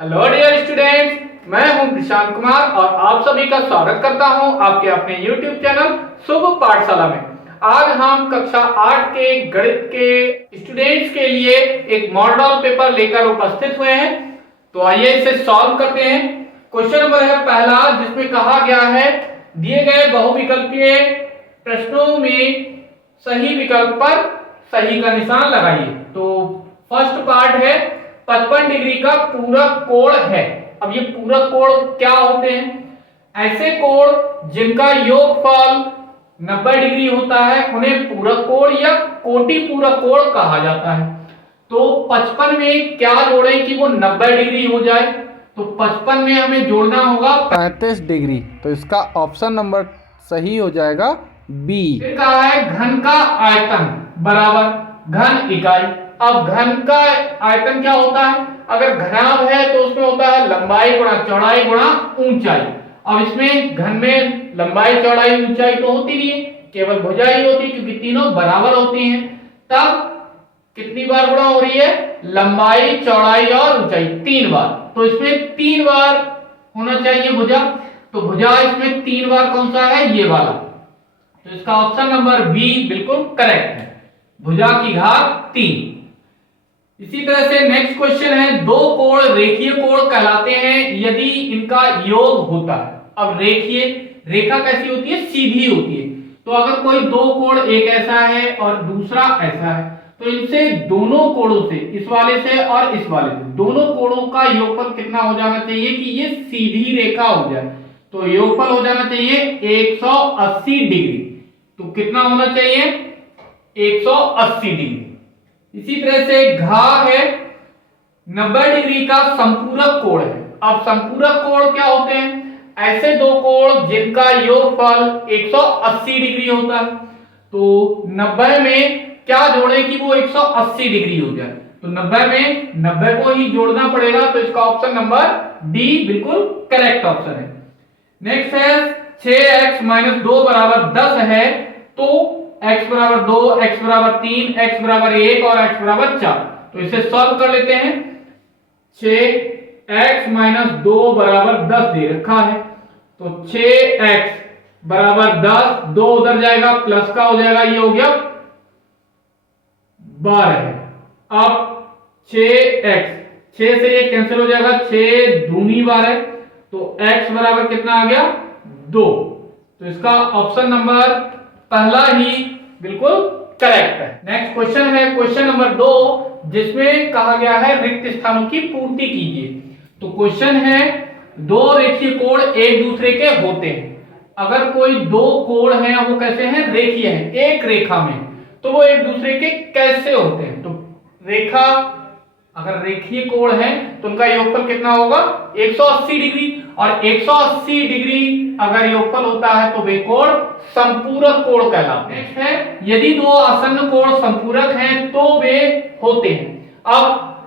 Hello dear students, मैं हूं प्रशांत कुमार और आप सभी का स्वागत करता हूं आपके अपने YouTube चैनल शुभ पाठशाला में। आज हम कक्षा 8 के गणित के स्टूडेंट्स के लिए एक मॉडल पेपर लेकर उपस्थित हुए हैं। तो आइए इसे सॉल्व करते हैं। क्वेश्चन नंबर है पहला, जिसमें कहा गया है दिए गए बहुविकल्पीय प्रश्नों में सही विकल्प पर सही का निशान लगाइए। तो फर्स्ट पार्ट है 55 डिग्री का पूरक कोण है। अब ये पूरक कोण क्या होते हैं? ऐसे कोण जिनका योगफल 90 डिग्री होता है उन्हें पूरक कोण या कोटि पूरक कोण कहा जाता है। तो 55 में क्या जोड़ें कि वो 90 डिग्री हो जाए? तो 55 में हमें जोड़ना होगा 35 डिग्री। तो इसका ऑप्शन नंबर सही हो जाएगा बी। फिर कहा है घन का आयतन बराबर घन इकाई। अब घन का आयतन क्या होता है? अगर घनाभ है तो उसमें होता है लंबाई गुणा चौड़ाई गुणा ऊंचाई। अब इसमें घन में लंबाई चौड़ाई ऊंचाई तो होती नहीं है, केवल भुजा ही होती है क्योंकि तीनों बराबर होती हैं। तब कितनी बार गुणा हो रही है? लंबाई चौड़ाई और ऊंचाई 3 बार। तो इसमें 3 बार होना चाहिए भुजा। तो भुजा इसमें 3 बार कौन सा है? ये वाला। तो इसका ऑप्शन नंबर बी बिल्कुल करेक्ट है, भुजा की घात 3। इसी तरह से नेक्स्ट क्वेश्चन है दो कोण रेखीय कोण कहलाते हैं यदि इनका योग होता है। अब रेखीय रेखा कैसी होती है? सीधी होती है। तो अगर कोई दो कोण, एक ऐसा है और दूसरा ऐसा है, तो इनसे दोनों कोणों से, इस वाले से और इस वाले से, दोनों कोणों का योगफल कितना हो जाना चाहिए कि ये सीधी रेखा हो जाए? तो योगफल हो जाना चाहिए 180 डिग्री। तो कितना होना चाहिए? 180 डिग्री। इसी तरह से घा है 90 डिग्री का संपूरक कोण है। अब संपूरक कोण क्या होते हैं? ऐसे दो कोण जिनका योगफल 180 डिग्री होता है। तो 90 में क्या जोड़े कि वो 180 डिग्री हो जाए? तो 90 में 90 को ही जोड़ना पड़ेगा। तो इसका ऑप्शन नंबर डी बिल्कुल करेक्ट ऑप्शन है। नेक्स्ट है 6x - 2 बराबर 10 है। तो x बराबर 2, x बराबर 3, x बराबर 1 और x बराबर 4। तो इसे सॉल्व कर लेते हैं। 6x - 2 बराबर 10 दे रखा है। तो 6x बराबर 10, 2 उधर जाएगा प्लस का हो जाएगा, ये हो गया 12 है। अब 6x, 6 से ये कैंसिल हो जाएगा, 6 दूनी 12। तो x बराबर कितना आ गया? 2। तो इसका ऑप्शन नंबर पहला ही बिल्कुल करेक्ट है। नेक्स्ट क्वेश्चन है क्वेश्चन नंबर 2, जिसमें कहा गया है रिक्त स्थानों की पूर्ति कीजिए। तो क्वेश्चन है दो रेखीय कोण एक दूसरे के होते हैं। अगर कोई दो कोण हैं वो कैसे हैं? रेखीय हैं, एक रेखा में, तो वो एक दूसरे के कैसे होते हैं? तो रेखा अगर रेखीय कोण है तो उनका योगफल कितना होगा? 180 डिग्री। और 180 डिग्री अगर योगफल होता है तो वे कोण संपूरक कोण कहलाते हैं। नेक्स्ट है यदि दो आसन्न कोण संपूरक हैं तो वे होते हैं। अब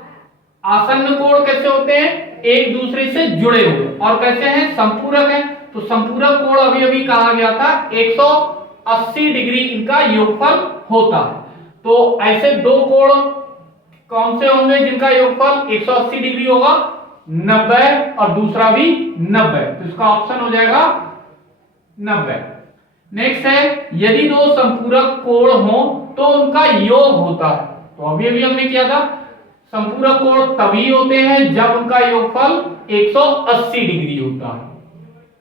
आसन्न कोण कैसे होते हैं? एक दूसरे से जुड़े हुए। और कैसे हैं? संपूरक हैं। तो संपूरक कोण अभी अभी कहा गया था 180 डिग्री इनका योगफल होता है। तो ऐसे दो कोण कौन से होंगे जिनका योगफल 180 डिग्री होगा? 90 और दूसरा भी 90। तो इसका ऑप्शन हो जाएगा 90। नेक्स्ट है यदि दो संपूरक कोण हो तो उनका योग होता है। तो अभी अभी हमने किया था, संपूरक कोण तभी होते हैं जब उनका योगफल 180 डिग्री होता है।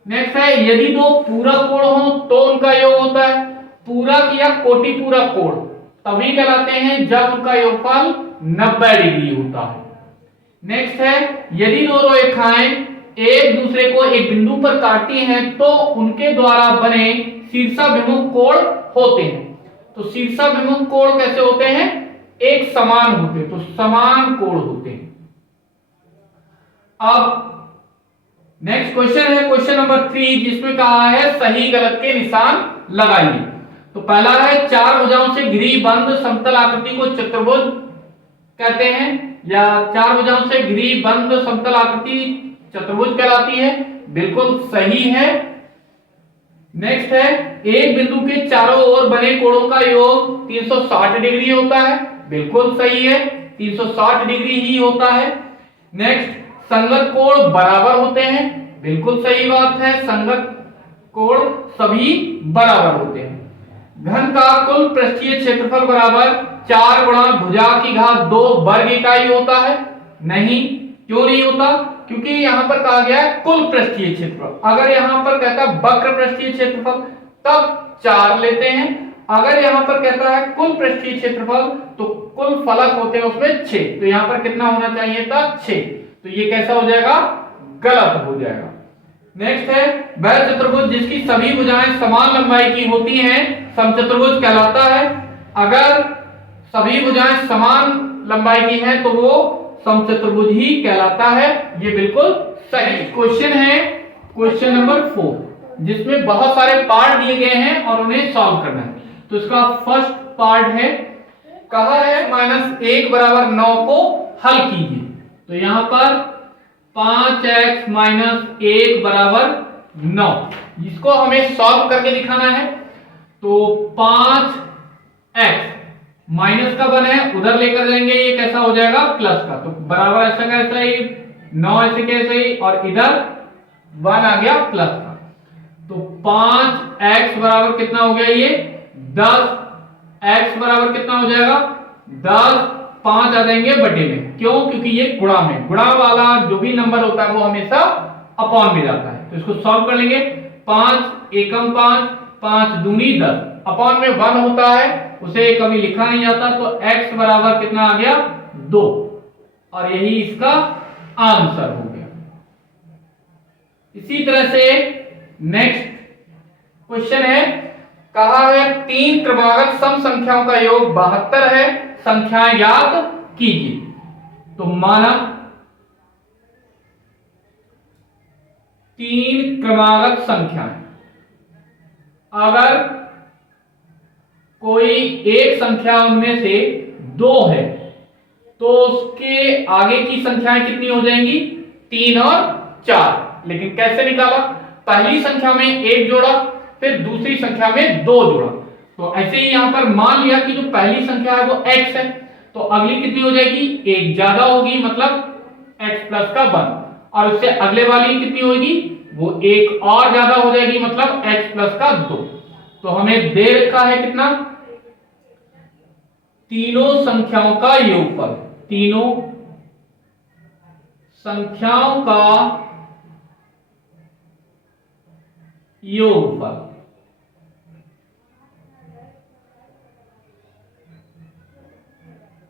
नेक्स्ट है यदि दो पूरक कोण हो तो उनका योग होता है। पूरक या कोटि पूरक कोण तभी कहलाते हैं जब उनका योगफल 90 डिग्री होता है। नेक्स्ट है यदि दो रेखाएं एक दूसरे को एक बिंदु पर काटती हैं तो उनके द्वारा बने शीर्षाभिमुख कोण होते हैं। तो शीर्षाभिमुख कोण कैसे होते हैं? एक समान होते हैं, तो समान कोण होते हैं। अब नेक्स्ट क्वेश्चन है क्वेश्चन नंबर 3, जिसमें कहा है सही गलत के निशान लगाइए। तो पहला है चार भुजाओं से घिरी बंद समतल आकृति को चतुर्भुज कहते हैं, या चार भुजाओं से घिरी बंद समतल आकृति चतुर्भुज कहलाती है। बिल्कुल सही है। नेक्स्ट है एक बिंदु के चारों ओर बने कोणों का योग 360 डिग्री होता है। बिल्कुल सही है, 360 डिग्री ही होता है। नेक्स्ट संगत कोण बराबर होते हैं, बिल्कुल सही बात है, संगत कोण सभी बराबर होते हैं। घन का कुल पृष्ठीय क्षेत्रफल बराबर 4 गुणा भुजा की घात 2 वर्ग इकाई होता है? नहीं, क्यों नहीं होता? क्योंकि यहां पर कहा गया है कुल पृष्ठीय क्षेत्रफल। अगर यहां पर कहता है वक्र पृष्ठीय क्षेत्रफल तब 4 लेते हैं, अगर यहां पर कहता है कुल पृष्ठीय क्षेत्रफल तो कुल फलक होते हैं उसमें 6, तो यहां पर कितना होना चाहिए था? 6। तो ये कैसा हो जाएगा? गलत हो जाएगा। नेक्स्ट है वह चतुर्भुज जिसकी सभी भुजाएं समान लंबाई की होती हैं समचतुर्भुज कहलाता है। अगर सभी भुजाएं समान लंबाई की हैं तो वो समचतुर्भुज ही कहलाता है। ये बिल्कुल सही क्वेश्चन है, क्वेश्चन नंबर 4, जिसमें बहुत सारे पार्ट दिए गए हैं और उन्हें सॉल्व करना है। तो इसका फर्स्ट पार्ट है, कहा है -1 बराबर 9 को हल कीजिए। तो यहां पर 5x - 1 बराबर 9, इसको हमें सॉल्व करके दिखाना है। तो 5x माइनस का 1 है, उधर लेकर जाएंगे, ये कैसा हो जाएगा? प्लस का। तो बराबर ऐसा कैसा ही, 9 ऐसे कैसे ही, और इधर 1 आ गया प्लस का। तो 5x बराबर कितना हो गया? ये 10। x बराबर कितना हो जाएगा? 10। 5 आ जाएंगे बटे में, क्यों? क्योंकि ये गुणा में, गुणा वाला जो भी नंबर होता है वो हमेशा अपॉन में जाता है। तो इसको सॉल्व कर लेंगे। 5 एकम 5, 5 दूनी 10, अपॉन में 1 होता है, उसे कभी लिखा नहीं जाता। तो x बराबर कितना आ गया? 2, और यही इसका आंसर हो गया। इसी तरह से नेक्स्ट क्वेश्चन है, कहा है 3 क्रमागत सम संख्याओं का योग 72 है, संख्याएं याद कीजिए। तो माना 3 क्रमागत संख्याएं, अगर कोई एक संख्या उनमें से 2 है तो उसके आगे की संख्याएं कितनी हो जाएंगी? 3 और 4। लेकिन कैसे निकाला? पहली संख्या में 1 जोड़ा, फिर दूसरी संख्या में 2 जोड़ा। तो ऐसे ही यहां पर मान लिया कि जो पहली संख्या है वो x है, तो अगली कितनी हो जाएगी? 1 ज्यादा होगी, मतलब x प्लस का 1, और उससे अगले वाली कितनी होगी? वो 1 और ज्यादा हो जाएगी, मतलब x प्लस का 2। तो हमें दे रखा है कितना? तीनों संख्याओं का योगफल, तीनों संख्याओं का योगफल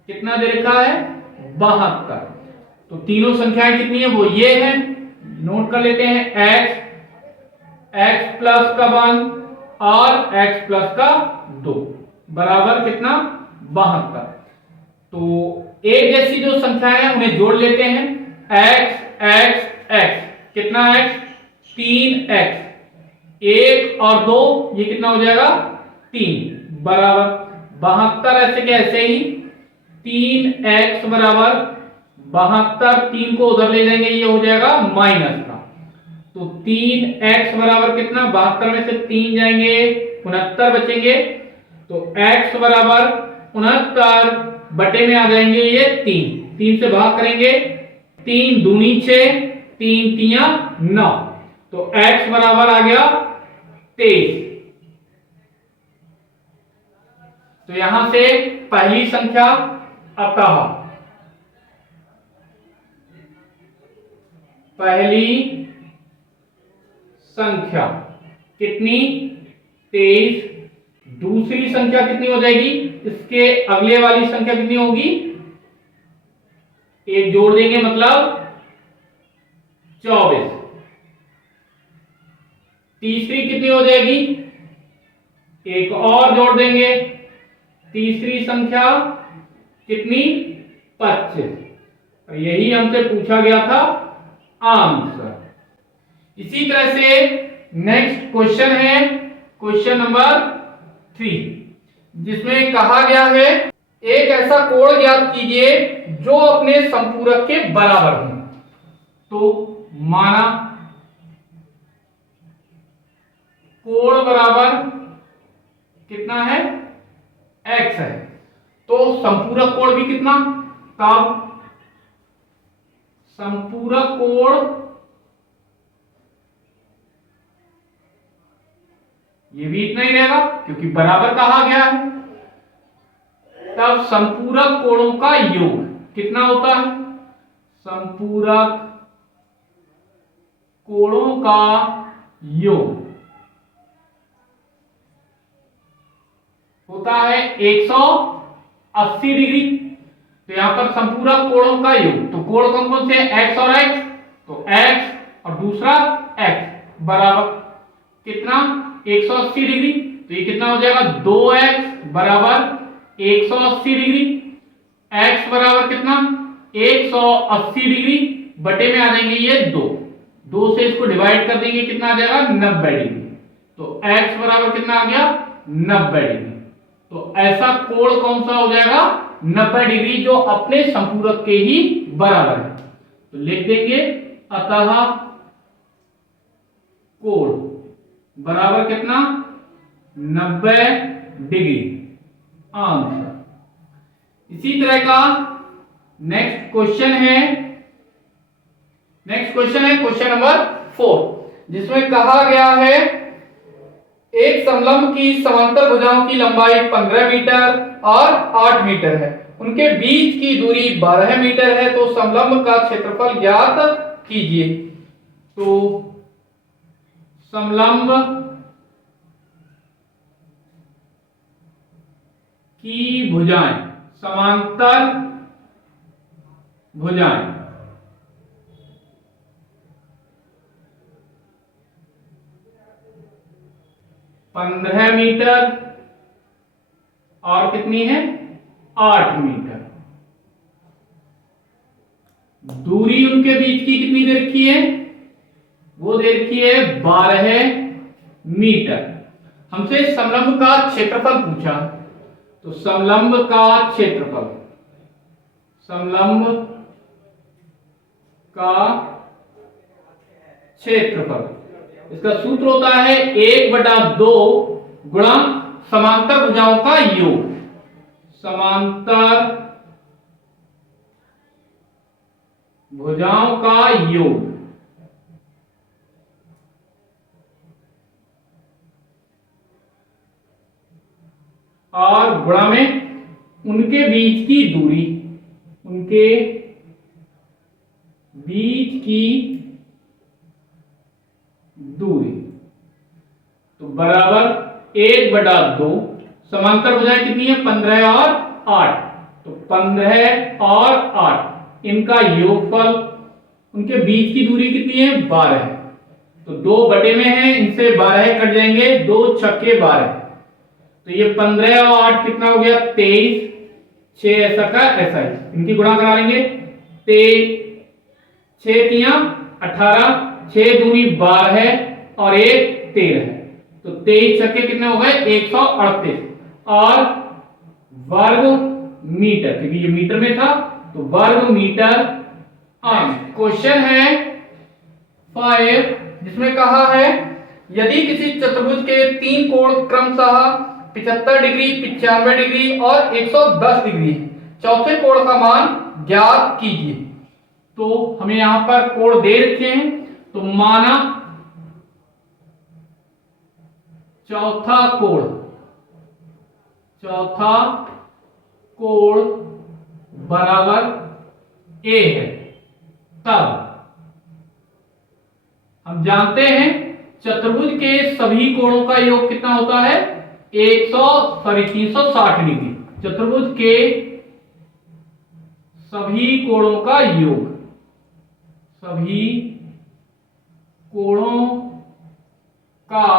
कितना दे रखा है? 72। तो तीनों संख्याएं कितनी है? वो ये है, नोट कर लेते हैं। x प्लस का 1 और x प्लस का 2 बराबर कितना? 72। तो एक जैसी जो संख्याएं हैं उन्हें जोड़ लेते हैं। x कितना x? 3x, 1 और 2 ये कितना हो जाएगा? 3 बराबर 72। ऐसे के ऐसे ही 3x बराबर 72, 3 को उधर ले जाएंगे, ये हो जाएगा माइनस का। तो 3x बराबर कितना? 72 में से 3 जाएंगे, 69 बचेंगे। तो x बराबर 69 बटे में आ जाएंगे ये 3 से भाग करेंगे, 3 दूनी 6, 3 तिया 9। तो x बराबर आ गया 23। तो यहां से पहली संख्या अतः पहली संख्या कितनी? 23। दूसरी संख्या कितनी हो जाएगी? इसके अगले वाली संख्या कितनी होगी? 1 जोड़ देंगे, मतलब 24। तीसरी कितनी हो जाएगी? 1 और जोड़ देंगे, तीसरी संख्या कितनी? 25। और यही हमसे पूछा गया था आंसर। इसी तरह से नेक्स्ट क्वेश्चन है, क्वेश्चन नंबर 3, जिसमें कहा गया है एक ऐसा कोण ज्ञात कीजिए जो अपने संपूरक के बराबर हो। तो माना कोण बराबर कितना है? x है, तो संपूरक कोण भी कितना? कब? संपूरक कोण ये भी इतना ही रहेगा क्योंकि बराबर कहा गया है। तब संपूरक कोणों का योग कितना होता है? संपूरक कोणों का योग होता है 180 डिग्री। तो यहां पर संपूरक कोणों का योग, तो कोण कौन कौन से x और x, तो x और दूसरा x बराबर कितना 180 डिग्री। तो ये कितना हो जाएगा 2x बराबर 180 डिग्री। x बराबर कितना 180 डिग्री बटे में आ जाएंगे ये 2 से इसको डिवाइड कर देंगे, कितना आ जाएगा 90 डिग्री। तो x बराबर कितना आ गया 90 डिग्री। तो ऐसा कोण कौन सा हो जाएगा 90 डिग्री जो अपने संपूरक के ही बराबर है। तो लिख देंगे अतः कोण बराबर कितना 90 डिग्री आंसर। इसी तरह का नेक्स्ट क्वेश्चन है क्वेश्चन नंबर 4, जिसमें कहा गया है एक समलंब की समांतर भुजाओं की लंबाई 15 मीटर और 8 मीटर है, उनके बीच की दूरी 12 मीटर है, तो समलंब का क्षेत्रफल ज्ञात कीजिए। तो समलंब की भुजाएं, समांतर भुजाएं पंद्रह मीटर और कितनी है 8 मीटर। दूरी उनके बीच की कितनी दे रखी है, वो दे रखी है 12 मीटर। हमसे समलंब का क्षेत्रफल पूछा, तो समलंब का क्षेत्रफल, समलंब का क्षेत्रफल, इसका सूत्र होता है 1/2 गुणा समांतर भुजाओं का योग। समांतर भुजाओं का योग और गुणा में उनके बीच की दूरी, उनके बीच की दूरी, तो बराबर 1/2। समांतर भुजाएं कितनी है 15 और 8, तो 15 और 8 इनका योगफल, उनके बीच की दूरी कितनी है 12, तो 2 बटे में है, इनसे 12 कट जाएंगे, 2 छक्के 12, तो ये 15 और 8 कितना हो गया 23, 6 ऐसा का ऐसा ही, इनकी गुणा करा लेंगे, 6 तिया 18, 6 दूनी 12 और 1 13, तो 23 छक्के कितने हो गए 138 और वर्ग मीटर, क्योंकि ये मीटर में था तो वर्ग मीटर। क्वेश्चन है 5, जिसमें कहा है यदि किसी चतुर्भुज के 3 कोण क्रमशः 75 डिग्री, 95 डिग्री और 110 डिग्री, चौथे कोण का मान ज्ञात कीजिए। तो हमें यहां पर कोण दे रखे हैं, तो माना चौथा कोण बराबर ए है, तब हम जानते हैं चतुर्भुज के सभी कोणों का योग कितना होता है 360 डिग्री। चतुर्भुज के सभी कोणों का योग, सभी कोणों का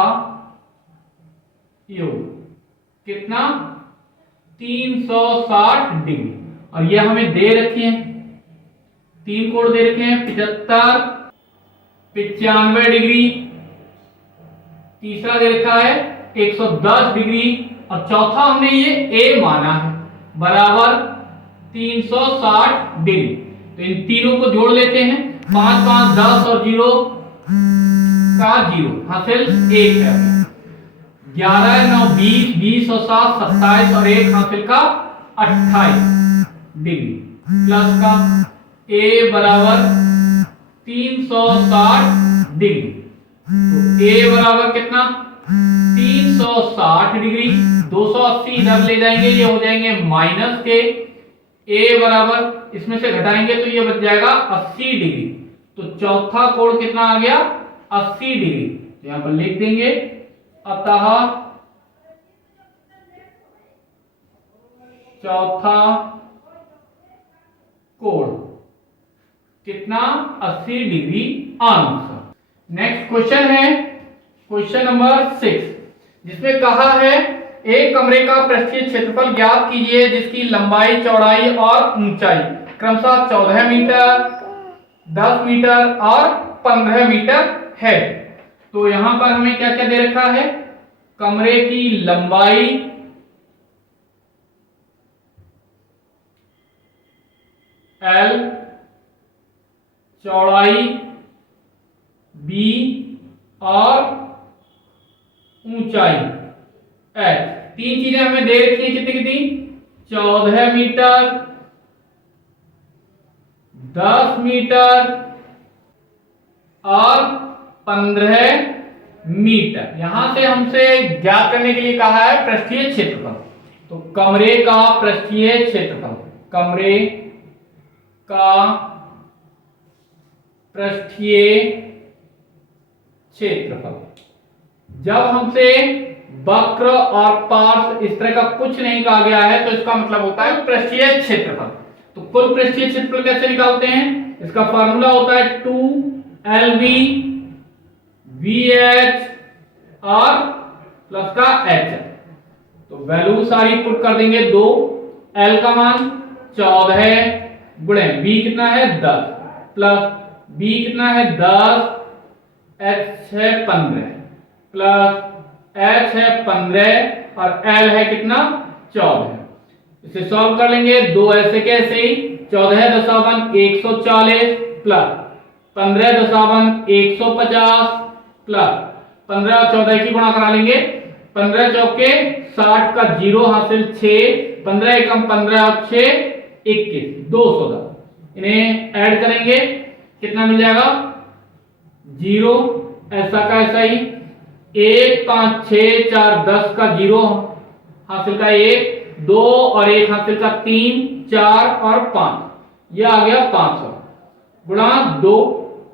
योग कितना 360 डिग्री, और ये हमें दे रखे हैं 3 कोण दे रखे हैं 75, 95 डिग्री, तीसरा दे रखा है 110 डिग्री, और चौथा हमने ये ए माना है बराबर 360 डिग्री। तो इन तीनों को जोड़ लेते हैं, 5 5 10 और 0 का 0 हासिल 1 है, 11 9 20 20 और 7 27 और 1 हासिल का 28 डिग्री, प्लस का ए बराबर 360 डिग्री। तो ए बराबर कितना 360 डिग्री, 280 इधर ले जाएंगे, ये हो जाएंगे माइनस के। ए बराबर इसमें से घटाएंगे तो ये बच जाएगा 80 डिग्री। तो चौथा कोण कितना आ गया 80 डिग्री। तो यहां पर लिख देंगे अतः चौथा कोण कितना 80 डिग्री आंसर। नेक्स्ट क्वेश्चन है क्वेश्चन नंबर 6, जिसमें कहा है एक कमरे का पृष्ठीय क्षेत्रफल ज्ञात कीजिए जिसकी लंबाई चौड़ाई और ऊंचाई क्रमशः 14 मीटर 10 मीटर और 15 मीटर है। तो यहां पर हमें क्या क्या दे रखा है, कमरे की लंबाई L, चौड़ाई B और ऊंचाई H। तीन चीजें हमें दे रखी है, कितनी कितनी 14 मीटर 10 मीटर और 15 मीटर। यहां से हमसे ज्ञात करने के लिए कहा है पृष्ठीय क्षेत्रफल। तो कमरे का पृष्ठीय क्षेत्रफल, कमरे का पृष्ठीय क्षेत्रफल। जब हमसे वक्र और पार्श्व इस तरह का कुछ नहीं कहा गया है तो इसका मतलब होता है पृष्ठीय क्षेत्रफल। तो कुल पृष्ठीय क्षेत्रफल कैसे निकालते हैं, इसका फार्मूला होता है 2LV VH और प्लस का H। तो वैल्यू सारी पुट कर देंगे। 2 L का मान 14 गुणे B कितना है 10 प्लस B कितना है 10 H है 15 प्लस H है 15 और L है कितना 14। इसे सॉल्व कर लेंगे। 2 ऐसे कैसे ही 14 दशावन 140 प्लस 15 दशावन 150 प्लस 15 और 14 की गुणा करा लेंगे। 15 चौके 60 का 0 हासिल 6, 15 एकम 15 और 6 21, 210। इन्हें ऐड करेंगे कितना मिल जाएगा 0, ऐसा का ऐसा ही 1 5 6 4 10 का 0 हासिल का 1, 2 और 1 हासिल का 3 4 और 5, यह आ गया 500 गुणा 2।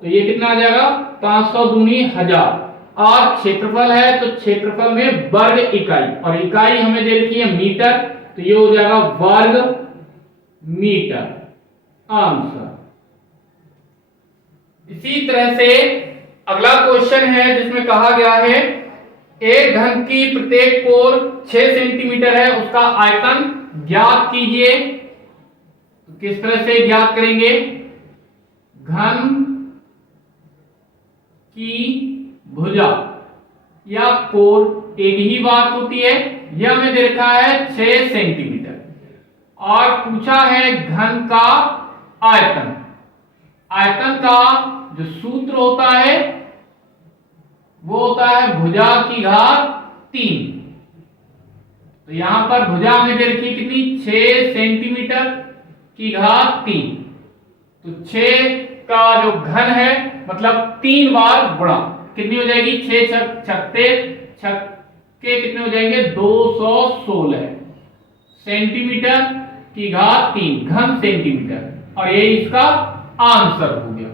तो ये कितना आ जाएगा 500 दूनी 1000। और क्षेत्रफल है तो क्षेत्रफल में वर्ग इकाई, और इकाई हमें दे रखी है मीटर, तो ये हो जाएगा वर्ग मीटर आंसर। इसी तरह से अगला क्वेश्चन है जिसमें कहा गया है एक घन की प्रत्येक कोण 6 सेंटीमीटर है, उसका आयतन ज्ञात कीजिए। तो किस तरह से ज्ञात करेंगे, घन की भुजा या कोण एक ही बात होती है। यह हमें दे रखा है 6 सेंटीमीटर और पूछा है घन का आयतन। आयतन का जो सूत्र होता है वो होता है भुजा की घात 3। तो यहां पर भुजा हमें दे रखी कितनी 6 सेंटीमीटर की घात 3। तो 6 का जो घन है मतलब 3 बार गुणा, कितनी हो जाएगी 6 छक्के छक्के कितने हो जाएंगे 216 सेंटीमीटर की घात 3 घन सेंटीमीटर, और ये इसका आंसर हो गया।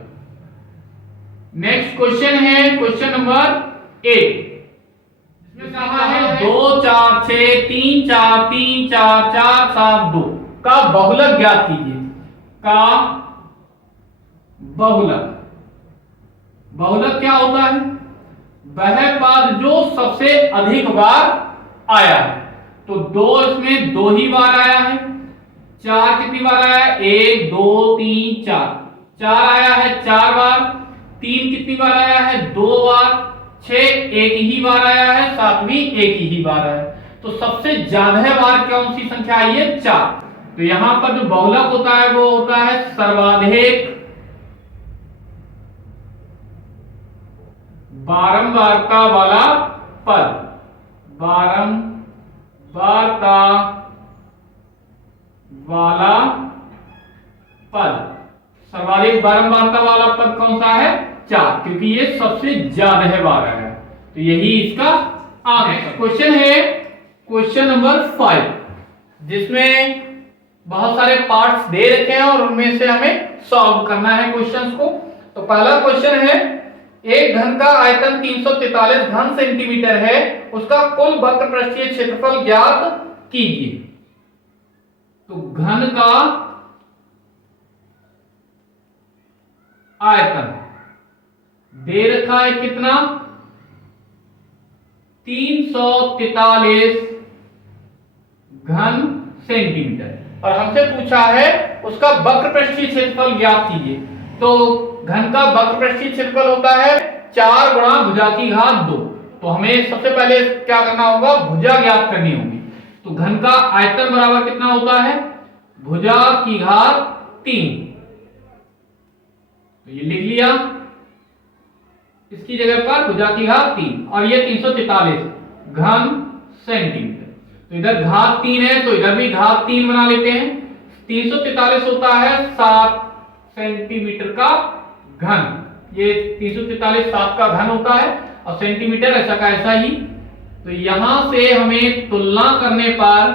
नेक्स्ट क्वेश्चन है क्वेश्चन नंबर 8, इसमें कहा है 2 4 6 3 4 3 4 4 7 2 का बहुलक ज्ञात कीजिए। का बहुलक, बहुलक क्या होता है, वह पद जो सबसे अधिक बार आया है। तो 2 इसमें 2 ही बार आया है। 4 कितनी बार आया है 1 2 3 4, 4 आया है 4 बार। 3 कितनी बार आया है 2 बार। 6 एक ही बार आया है, 7 भी एक ही बार आया है। तो सबसे ज्यादा बार कौन सी संख्या आई है 4। तो यहां पर जो बहुलक होता है वो होता है सर्वाधिक बारंबारता वाला पद। बारंबारता वाला पद और एक बारंबारता वाला पद कौन सा है? 4, क्योंकि ये सबसे ज्यादा है 12 है, तो यही इसका आंसर। क्वेश्चन है क्वेश्चन नंबर 5, जिसमें बहुत सारे पार्ट्स दे रखे हैं और उनमें से हमें सॉल्व करना है क्वेश्चंस को। तो पहला क्वेश्चन है, एक घन का आयतन 343 घन सेंटीमीटर है, उसका कुल वक्र पृष्ठीय क्षेत्रफल ज्ञात कीजिए। तो घन का आयतन दे रखा है कितना? 343 घन सेंटीमीटर, और हमसे पूछा है उसका वक्र पृष्ठीय क्षेत्रफल ज्ञात कीजिए। तो घन का वक्र पृष्ठीय क्षेत्रफल होता है 4 गुणा भुजा की घात 2। तो हमें सबसे पहले क्या करना होगा? भुजा ज्ञात करनी होगी। तो घन का आयतन बराबर कितना होता है? भुजा की घात 3। तो ये लिख लिया, इसकी जगह पर भुजा की घात 3, और ये 343 घन सेंटीमीटर। तो इधर घात 3 है तो इधर भी घात 3 बना लेते हैं। 343 होता है 7 सेंटीमीटर का घन, ये 343 7 का घन होता है, और सेंटीमीटर ऐसा का ऐसा ही। तो यहां से हमें तुलना करने पर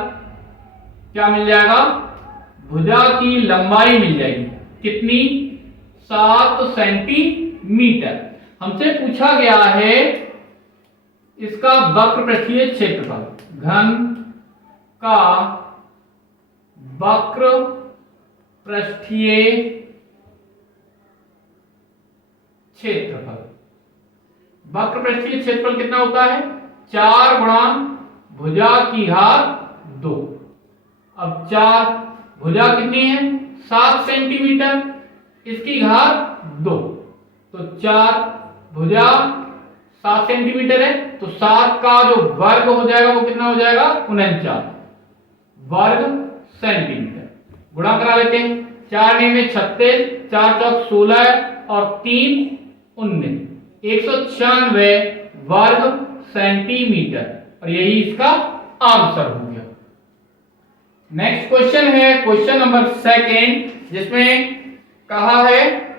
क्या मिल जाएगा? भुजा की लंबाई मिल जाएगी कितनी? 7 सेंटीमीटर। हमसे पूछा गया है इसका वक्र पृष्ठीय क्षेत्रफल, घन का वक्र पृष्ठीय क्षेत्रफल। वक्र पृष्ठीय क्षेत्रफल कितना होता है? 4 गुणा भुजा की घात 2। अब 4 भुजा कितनी है? 7 सेंटीमीटर, इसकी घात 2। तो 4 भुजा 7 सेंटीमीटर है, तो 7 का जो वर्ग हो जाएगा वो कितना हो जाएगा? 49 वर्ग सेंटीमीटर। गुणा करा लेते हैं, 4 में 36, 4 चौक 16 और 3 19, 196 वर्ग सेंटीमीटर, और यही इसका आंसर हो गया। नेक्स्ट क्वेश्चन है क्वेश्चन नंबर 2, जिसमें कहा है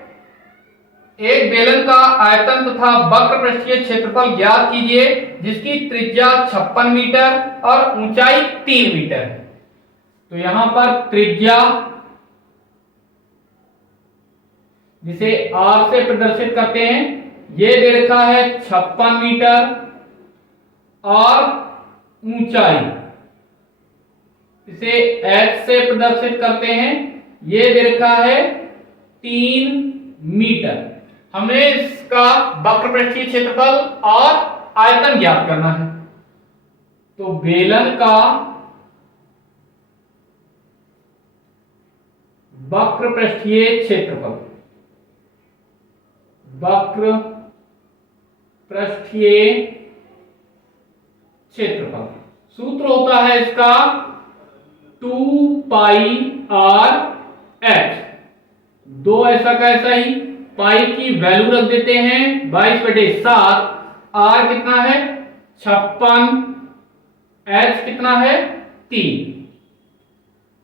एक बेलन का आयतन तथा वक्र पृष्ठीय क्षेत्रफल ज्ञात कीजिए जिसकी त्रिज्या 56 मीटर और ऊंचाई 3 मीटर है। तो यहां पर त्रिज्या, जिसे R से प्रदर्शित करते हैं, यह दे रखा है 56 मीटर, और ऊंचाई इसे H से प्रदर्शित करते हैं, यह दे रखा है 3 मीटर। हमें इसका वक्र पृष्ठीय क्षेत्रफल और आयतन ज्ञात करना है। तो बेलन का वक्र पृष्ठीय क्षेत्रफल, वक्र पृष्ठीय क्षेत्रफल सूत्र होता है इसका 2 पाई r h। 2 ऐसा का ऐसा ही, पाई की वैल्यू रख देते हैं 22/7। r कितना है? 56, h कितना है? 3।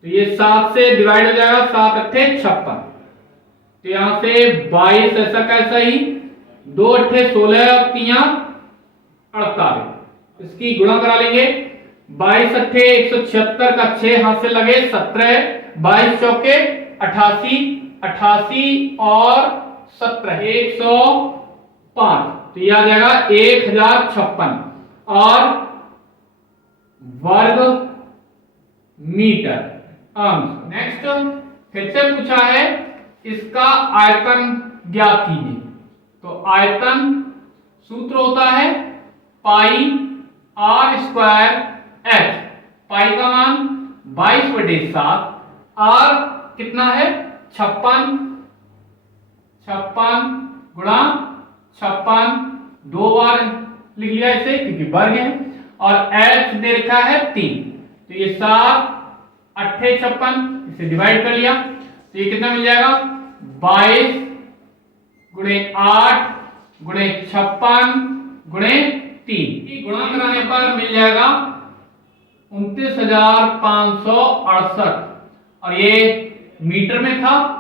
तो ये 7 से डिवाइड हो जाएगा, 7 अट्ठे 56। तो यहां से 22 ऐसा का ऐसा ही, 2 अट्ठे 16 और 3 48, इसकी गुणा करा लेंगे। 22 अट्ठे 176 का 6 हाथ से लगे 17, 22 चौके 88, 88 और 17 105। तो यह आ जाएगा 1056 और वर्ग मीटर अंश। नेक्स्ट फिर से पूछा है इसका आयतन ज्ञात कीजिए। तो आयतन सूत्र होता है पाई r स्क्वायर h। पाई का मान 22/7, r कितना है? 56, 56 गुणा 56, 2 बार लिख लिया इसे क्योंकि वर्ग है, और h दे रखा है 3। तो ये 7 अट्ठे 56, इसे डिवाइड कर लिया, तो ये कितना मिल जाएगा? 22 गुणे 8 गुणे 56 गुणे 3। गुणा कराने पर मिल जाएगा 29,568, और ये मीटर में था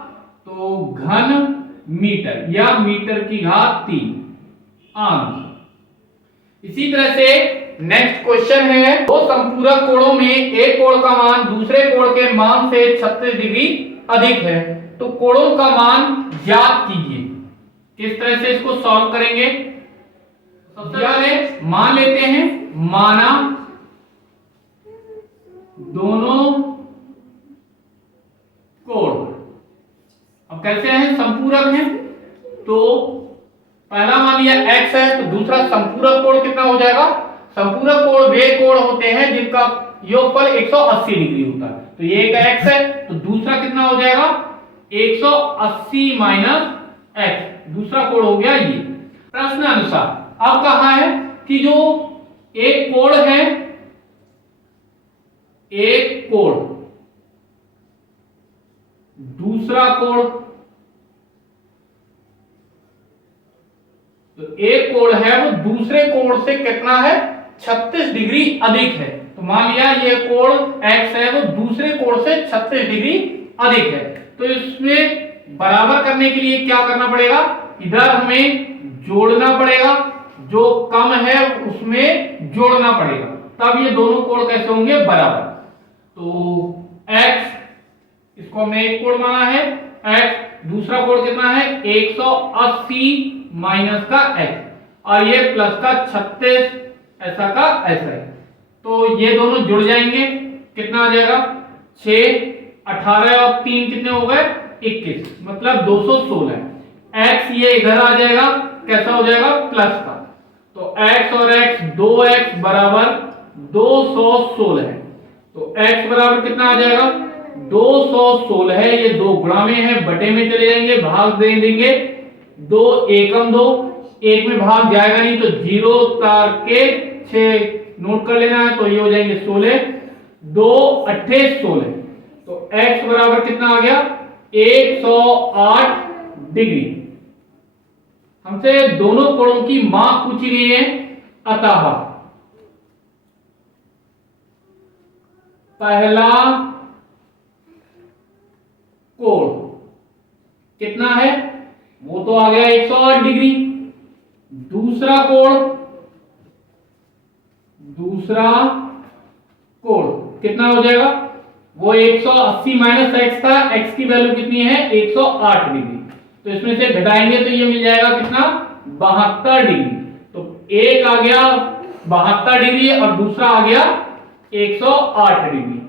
तो घन मीटर या मीटर की घात 3 आंसर। इसी तरह से नेक्स्ट क्वेश्चन है, दो संपूरक कोणों में एक कोण का मान दूसरे कोण के मान से 36 डिग्री अधिक है, तो कोणों का मान ज्ञात कीजिए। किस तरह से इसको सॉल्व करेंगे? सबसे पहले मान लेते हैं, माना दोनों कोण अब कैसे हैं, संपूरक हैं, तो पहला मान लिया x है, तो दूसरा संपूरक कोण कितना हो जाएगा? संपूरक कोण वे कोण होते हैं जिनका योगफल 180 डिग्री होता है, तो ये एक x है, तो दूसरा कितना हो जाएगा? 180 माइनस x, दूसरा कोण हो गया ये। प्रश्न अनुसार अब कहा है कि जो एक कोण है, एक कोण दूसरा कोण, तो एक कोण है वो दूसरे कोण से कितना है? 36 डिग्री अधिक है। तो मान लिया ये कोण x है वो दूसरे कोण से 36 डिग्री अधिक है, तो इसमें बराबर करने के लिए क्या करना पड़ेगा? इधर हमें जोड़ना पड़ेगा, जो कम है उसमें जोड़ना पड़ेगा, तब ये दोनों कोण कैसे होंगे? बराबर। तो x इसको हमने एक कोण माना है x, दूसरा कोण कितना है? 180 माइनस का x, और ये प्लस का 36 ऐसा का ऐसा है, तो ये दोनों जुड़ जाएंगे, कितना आ जाएगा? 6, 18 और 3 कितने हो गए? 21, मतलब 216। x ये इधर आ जाएगा, कैसा हो जाएगा? प्लस का, तो x और x 2x बराबर 216 है, तो x बराबर कितना आ जाएगा? 216 है, ये दो गुणा में है, बटे में चले जाएंगे, भाग दे देंगे, 2 एकम 2, एक में भाग जाएगा नहीं, तो 0 तार के 6 नोट कर लेना है, तो ये हो जाएंगे 16, 2 अट्ठे 16, तो x बराबर कितना आ गया? 108 डिग्री। हमसे दोनों कोणों की माप पूछी गई है, अतः पहला कोण कितना है? वो तो आ गया 108 डिग्री। दूसरा कोण कितना हो जाएगा? वो 180 माइनस x था, x की वैल्यू कितनी है? 108 डिग्री, तो इसमें से घटाएंगे तो ये मिल जाएगा कितना? 72 डिग्री। तो एक आ गया 72 डिग्री और दूसरा आ गया 108 डिग्री।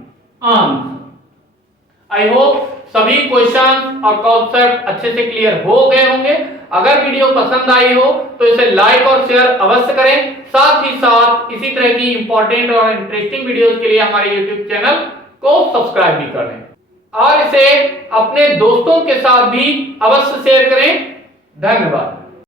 आई होप सभी क्वेश्चन और कॉन्सेप्ट अच्छे से क्लियर हो गए होंगे। अगर वीडियो पसंद आई हो तो इसे लाइक और शेयर अवश्य करें, साथ ही साथ इसी तरह की इंपॉर्टेंट और इंटरेस्टिंग वीडियोस के लिए हमारे YouTube चैनल को सब्सक्राइब भी कर लें और इसे अपने दोस्तों के साथ भी अवश्य शेयर करें। धन्यवाद।